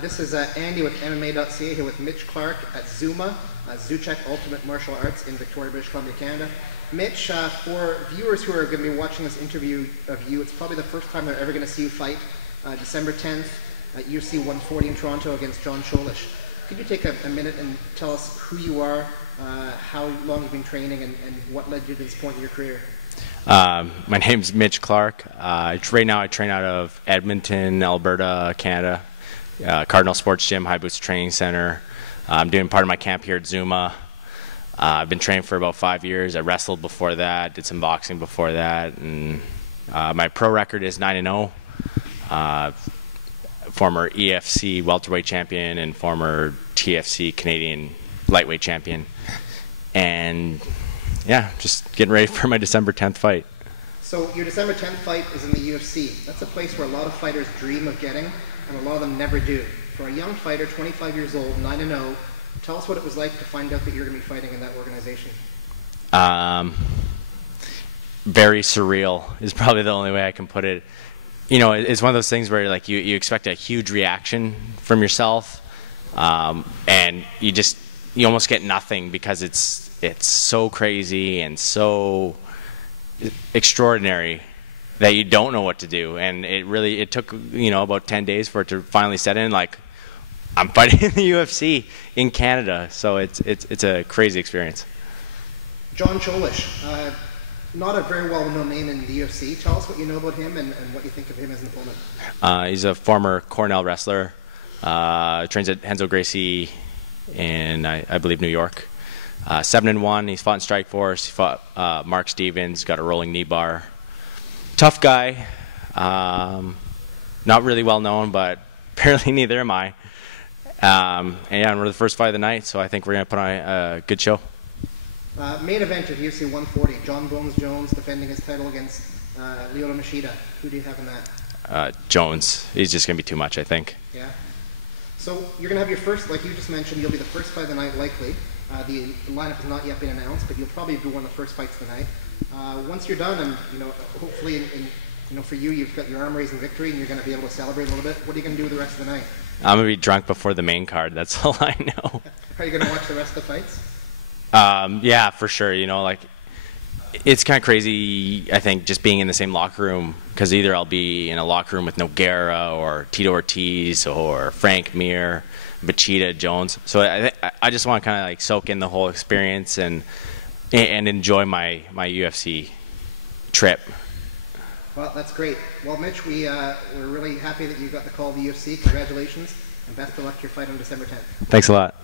This is Andy with MMA.ca here with Mitch Clarke at Zuma, Zuchek Ultimate Martial Arts in Victoria, British Columbia, Canada. Mitch, for viewers who are going to be watching this interview of you, it's probably the first time they're ever going to see you fight. December 10th at UFC 140 in Toronto against John Cholish. Could you take a minute and tell us who you are, how long you've been training, and what led you to this point in your career? My name's Mitch Clarke. Right now I train out of Edmonton, Alberta, Canada. Cardinal Sports Gym, High Boots Training Center. I'm doing part of my camp here at Zuma. I've been training for about 5 years. I wrestled before that, did some boxing before that, and my pro record is 9-0. Former EFC welterweight champion and former TFC Canadian lightweight champion. And yeah, just getting ready for my December 10th fight. So your December 10th fight is in the UFC. That's a place where a lot of fighters dream of getting, and a lot of them never do. For a young fighter, 25 years old, 9-0, tell us what it was like to find out that you're going to be fighting in that organization. Very surreal is probably the only way I can put it. You know, it's one of those things where like you expect a huge reaction from yourself, and you almost get nothing because it's so crazy and so extraordinary that you don't know what to do. And it took about 10 days for it to finally set in. Like, I'm fighting in the UFC in Canada, so it's a crazy experience. John Cholish, not a very well-known name in the UFC. Tell us what you know about him and what you think of him as an opponent. He's a former Cornell wrestler. Trains at Renzo Gracie in, I believe, New York. 7-1. He's fought in Strikeforce. He fought Mark Stevens. Got a rolling knee bar. Tough guy. Not really well known, but apparently neither am I. And yeah, we're the first fight of the night, so I think we're going to put on a good show. Main event of UFC 140, John Bones Jones defending his title against Lyoto Machida. Who do you have in that? Jones. He's just going to be too much, I think. Yeah. So you're going to have your first, like you just mentioned, you'll be the first fight of the night likely. The lineup has not yet been announced, but you'll probably be one of the first fights tonight. Once you're done, and hopefully, for you, you've got your arm raising victory, and you're going to be able to celebrate a little bit. What are you going to do with the rest of the night? I'm going to be drunk before the main card. That's all I know. Are you going to watch the rest of the fights? Yeah, for sure. It's kind of crazy, I think, just being in the same locker room, because either I'll be in a locker room with Nogueira or Tito Ortiz or Frank Mir, Machida, Jones. So I just want to kind of like soak in the whole experience and enjoy my UFC trip. Well, that's great. Well, Mitch, we're really happy that you got the call to the UFC. Congratulations, and best of luck to your fight on December 10th. Thanks a lot.